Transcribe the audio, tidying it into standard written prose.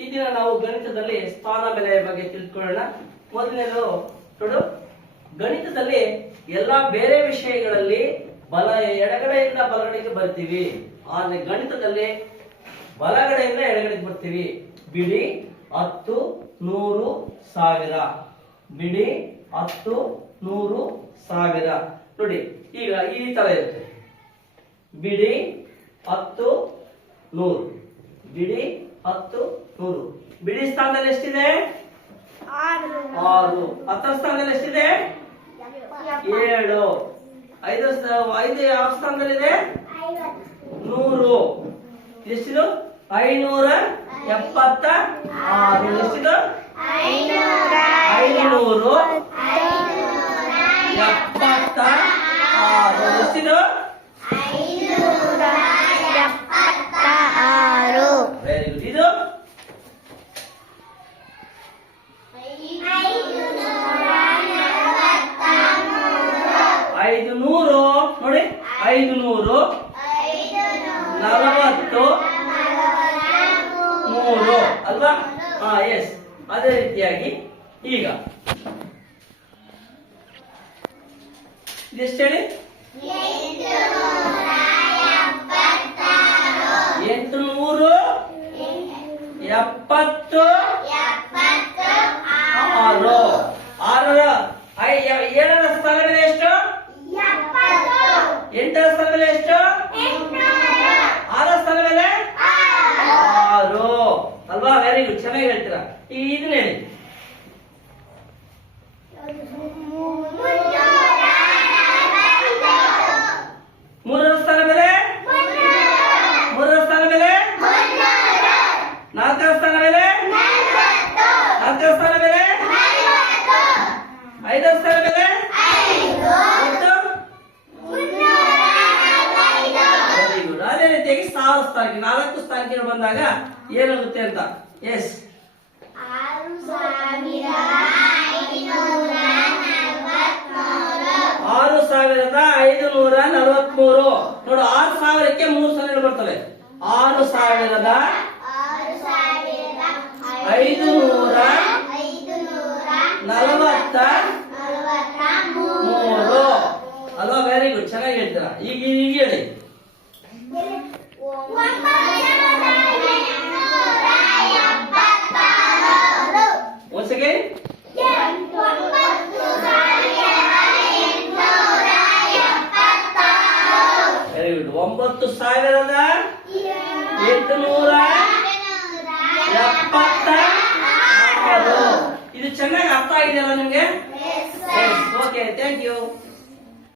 ಈ ದಿನ ನಾವು ಗಣಿತದಲ್ಲಿ ಸ್ಥಾನ ಬೆಲೆಯ ಬಗ್ಗೆ ತಿಳ್ಕೊಳ್ಳೋಣ. ಮೊದಲನೇದು ನೋಡು, ಗಣಿತದಲ್ಲಿ ಎಲ್ಲಾ ಬೇರೆ ವಿಷಯಗಳಲ್ಲಿ ಎಡಗಡೆಯಿಂದ ಬಲಗಡೆಗೆ ಬರ್ತೀವಿ, ಆದ್ರೆ ಗಣಿತದಲ್ಲಿ ಬಲಗಡೆಯಿಂದ ಎಡಗಡೆಗೆ ಬರ್ತೀವಿ. ಬಿಡಿ 10 100 1000, ಬಿಡಿ 10 100 1000. ನೋಡಿ, ಈಗ ಈ ತರ ಇರುತ್ತೆ. ಬಿಡಿ 10 100, ಬಿಡಿ 10 100. ಬಿಡಿ ಸ್ಥಾನದಲ್ಲಿ ಎಷ್ಟಿದೆ? 6. 10 ಸ್ಥಾನದಲ್ಲಿ ಎಷ್ಟಿದೆ? 7. 5 ಯಾವ ಸ್ಥಾನದಲ್ಲಿದೆ? 100. ಎಷ್ಟಿದು? 576. ಎಷ್ಟಿದು? 576. ಎಷ್ಟಿದು? 576. Very good. ಇದು 500. ನೋಡಿ, 500 43 ಅಲ್ವಾ? ಎಸ್. ಅದೇ ರೀತಿಯಾಗಿ ಈಗ ಇದೆಷ್ಟು ಹೇಳಿ? 876. 7ರ ಸ್ಥಾನ ಬೆಲೆ ಎಷ್ಟು? 8ರ ಸ್ಥಾನ ಬೆಲೆ ಎಷ್ಟು? 6ರ ಸ್ಥಾನ ಬೆಲೆ 6 ಅಲ್ವಾ? ವೆರಿ ಗುಡ್, ಚೆನ್ನಾಗಿ ಹೇಳ್ತೀರಾ. ಈಗ ಇದನ್ನ ಹೇಳಿ. 3ರ ಸ್ಥಾನ ಬೆಲೆ? 3ರ ಸ್ಥಾನ ಬೆಲೆ? 4ರ ಸ್ಥಾನ ಬೆಲೆ? 4ರ ಸ್ಥಾನ ಬೆಲೆ? 5ರ ಸ್ಥಾನ ಬೆಲೆ? Very good. ಅದೇ ರೀತಿಯಾಗಿ 1000 ಸ್ಥಾನಕ್ಕೆ 4 ಸ್ಥಾನಕ್ಕೆ ಬಂದಾಗ ಏನಾಗುತ್ತೆ ಅಂತ. ಎಸ್, 6543. ನೋಡು, 6000ಕ್ಕೆ 3 ಸೊನ್ನೆಗಳು ಬರ್ತವೆ. 6543 ಅಲ್ವಾ? ವೆರಿ ಗುಡ್, ಚೆನ್ನಾಗಿ ಹೇಳ್ತೀರಾ. ಈಗ ಹೇಳಿ. 1 ಸೆಕೆಂಡ್. Very good. 9876. ಇದು ಚೆನ್ನಾಗಿ ಅರ್ಥ ಆಗಿದೆಯಲ್ಲ ನಿಮ್ಗೆ? Okay, thank you.